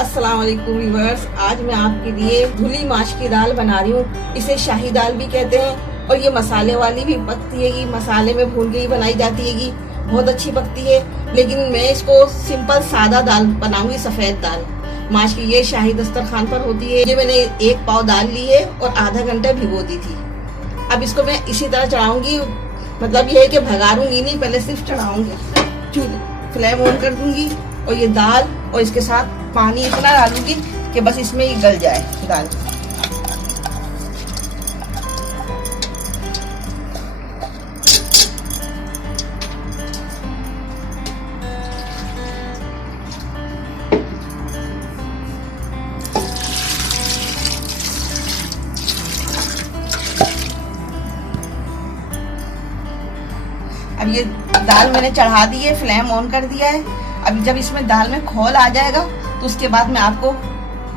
अस्सलाम वालेकुम व्यूअर्स, आज मैं आपके लिए धुली माश की दाल बना रही हूँ। इसे शाही दाल भी कहते हैं और ये मसाले वाली भी पकती है, मसाले में भून के ही बनाई जाती है, बहुत अच्छी पकती है। लेकिन मैं इसको सिंपल सादा दाल बनाऊंगी, सफेद दाल माश की। ये शाही दस्तरखान पर होती है। ये मैंने 1 पाव दाल ली है और आधा घंटा भिगो दी थी। अब इसको मैं इसी तरह चढ़ाऊंगी, मतलब ये है कि भगारूंगी नहीं, पहले सिर्फ चढ़ाऊंगी। फ्लेम ऑन कर दूंगी और ये दाल और इसके साथ पानी इतना डालूंगी कि बस इसमें ये गल जाए दाल। अब ये दाल मैंने चढ़ा दी है, फ्लेम ऑन कर दिया है। अब जब इसमें दाल में खोल आ जाएगा तो उसके बाद मैं आपको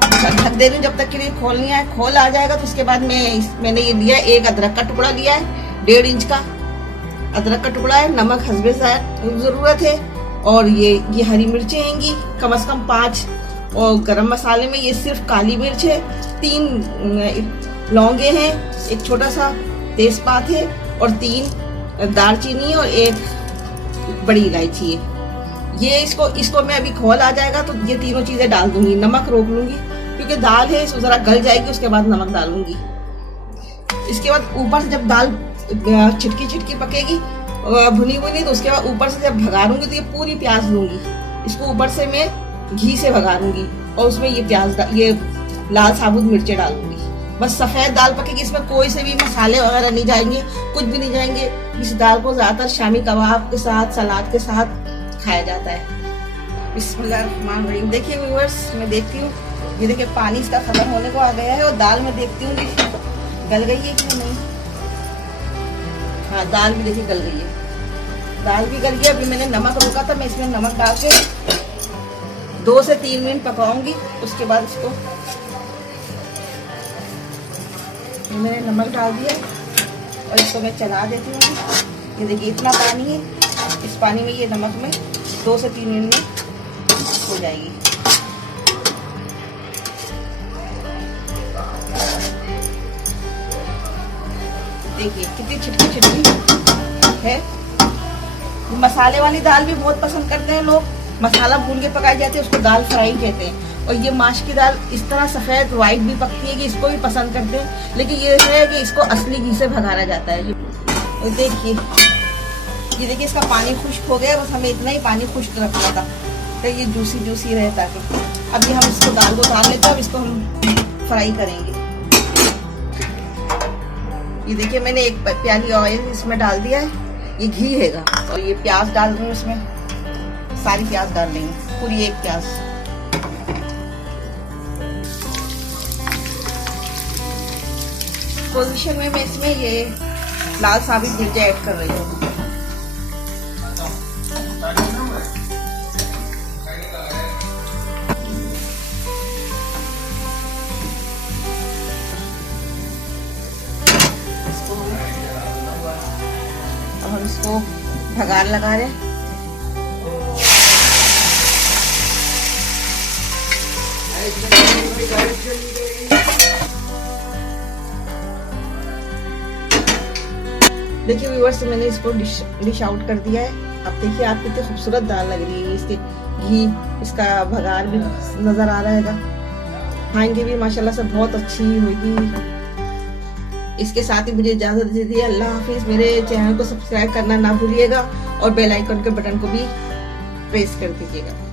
ढक दे दूँ जब तक के लिए खोल नहीं आए। खोल आ जाएगा तो उसके बाद मैंने ये लिया, 1 अदरक का टुकड़ा लिया है, 1.5 इंच का अदरक का टुकड़ा है। नमक हस्बे ज़रूरत है। और ये हरी मिर्चें हैंगी कम से कम 5। और गरम मसाले में ये सिर्फ काली मिर्च है, 3 लौंगे हैं, 1 छोटा सा तेजपात है और 3 दालचीनी और 1 बड़ी इलायची है। ये इसको मैं अभी खोल आ जाएगा तो ये तीनों चीजें डाल दूंगी। नमक रोक लूंगी क्योंकि दाल है, इसको जरा गल जाएगी, उसके बाद नमक डालूंगी। इसके बाद ऊपर से जब दाल छिटकी पकेगी भुनी तो उसके बाद ऊपर से जब भगारूंगी तो ये पूरी प्याज लूंगी, इसको ऊपर से मैं घी से भगारूंगी और उसमें ये लाल साबुत मिर्चें डालूंगी। बस सफेद दाल पकेगी, इसमें कोई से भी मसाले वगैरह नहीं जाएंगे, कुछ भी नहीं जाएंगे। इस दाल को ज्यादातर शामी कबाब के साथ, सलाद के साथ खाया जाता है। बिस्मिल्लाहिर्रहमानिर्रहीम। देखिए व्यूअर्स, मैं देखती हूँ, ये देखिए पानी इसका खत्म होने को आ गया है और दाल में देखती हूँ गल गई है कि नहीं। हाँ, दाल भी देखिए गल गई है, दाल भी गल गई। अभी मैंने नमक रोका था, मैं इसमें नमक डाल के 2 से 3 मिनट पकाऊंगी। उसके बाद इसको मैंने नमक डाल दिया और इसको मैं चला देती हूँ। ये देखिए इतना पानी है, इस पानी में ये नमक में 2 से 3 मिनट में हो जाएगी। देखिए कितनी छिटकी है। मसाले वाली दाल भी बहुत पसंद करते हैं लोग, मसाला भून के पकाई जाती है, उसको दाल फ्राई कहते हैं। और ये माश की दाल इस तरह सफेद वाइट भी पकती है कि इसको भी पसंद करते हैं, लेकिन ये है कि इसको असली घी से भगाना जाता है। ये देखिए इसका पानी खुश्क हो गया, बस हमें इतना ही पानी खुश्क रखना था तो ये जूसी रहे ताकि। अभी हम इसको दाल को डाल लेते हैं, अब इसको हम फ्राई करेंगे। ये देखिए मैंने 1 प्याली ऑयल इसमें डाल दिया है, ये घी हैगा। और ये प्याज डाल दूँ, इसमें सारी प्याज डाल लेंगे, पूरी 1 प्याज। पोजीशन में मैं इसमें ये लाल साबित मिर्च ऐड कर रही हूँ। अब हम इसको भगार लगा रहे हैं। देखिए व्यूअर्स, मैंने इसको डिश आउट कर दिया है। अब देखिए आप कितनी खूबसूरत दाल लग रही है। इसके घी, इसका भगार भी नजर आ रहा है। खाएंगे भी माशाल्लाह से बहुत अच्छी होगी। इसके साथ ही मुझे इजाजत दीजिए। अल्लाह हाफिज। मेरे चैनल को सब्सक्राइब करना ना भूलिएगा और बेल आइकन के बटन को भी प्रेस कर दीजिएगा।